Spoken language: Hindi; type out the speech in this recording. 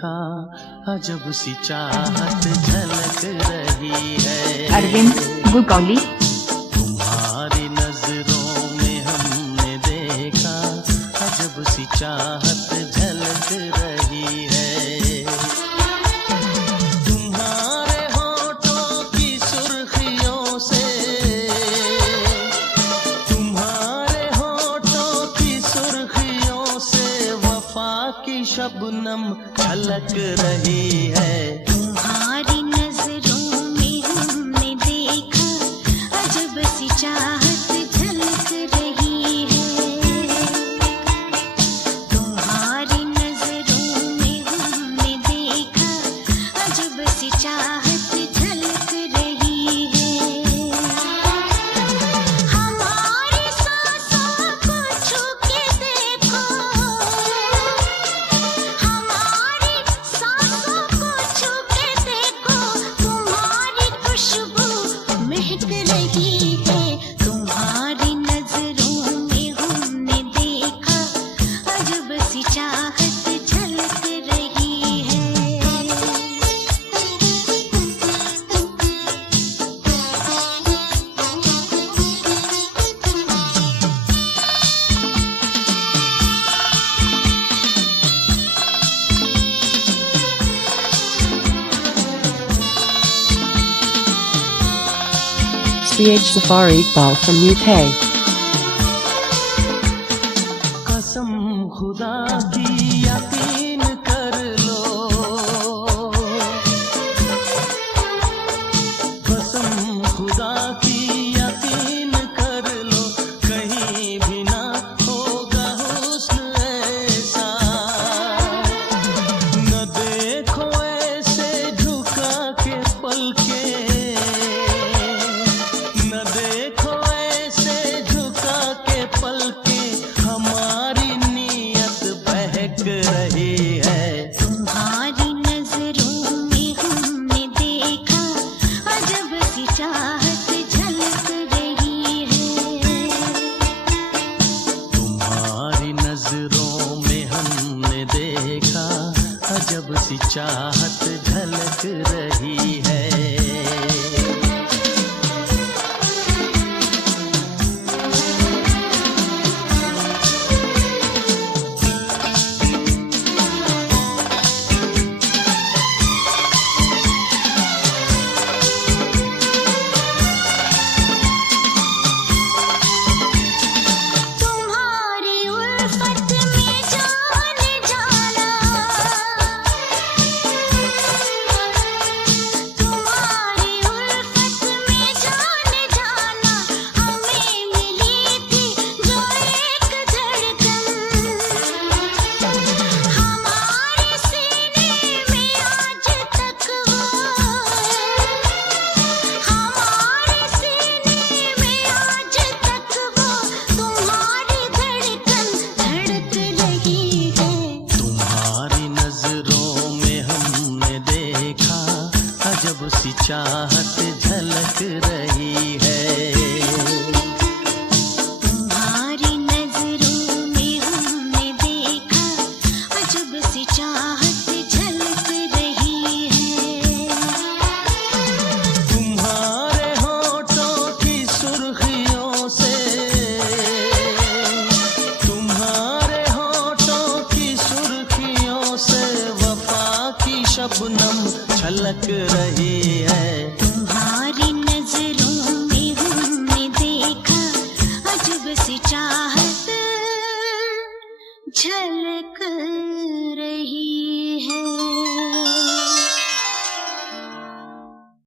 देखा अजब सी चाहत झलक रही है। अरविंद गुगौली। तुम्हारी नजरों में हमने देखा अजब सी चाहत झलक रही है। तुम्हारे होठों की सुर्खियों से, तुम्हारे होठों की सुर्खियों से वफा की शबनम छलक रही है। तुम्हारी नजरों में हमने देखा अजब सी चाहत झलक रही है। तुम्हारी नजरों में हमने देखा अजब सी चाहत झलक रही है। हमारी सांसों को छू के देखो, हमारी सांसों को छू के देखो, तुम्हारी खुशबू महक रही है। तुम्हारी नजरों में हमने देखा अजब सी चाहत झलक रही है। CH Safari Iqbal from UK. कसम खुदा की यकीन कर लो, कसम खुदा की यकीन कर लो, कहीं भी ना होगा हुस्न ऐसा। न देखो ऐसे झुका के पलके, न देखो ऐसे झुका के पलके, हमारी नीयत बहक रही है। तुम्हारी नजरों में हमने देखा अजब सी चाहत झलक रही है। तुम्हारी नजरों में हमने देखा अजब सी चाहत झलक रही है। तुम्हारी उल्फत में जाने जाना, तुम्हारी उल्फत में जाने जाना, हमें मिली थी जो एक धड़कन। हमारे सीने में आज तक वो, हमारे सीने में आज तक वो तुम्हारी धड़कन धड़क रही है। तुम्हारी नजरों में हमने देखा अजब सी चाहत झलक रही है। तुम्हारी नजरों में हमने देखा अजब सी चाहत झलक रही है। तुम्हारे होठों की सुर्खियों से, तुम्हारे होठों की सुर्खियों से वफा की शबनम छलक रही है। तुम्हारी नजरों में हमने देखा अजब सी चाहत झलक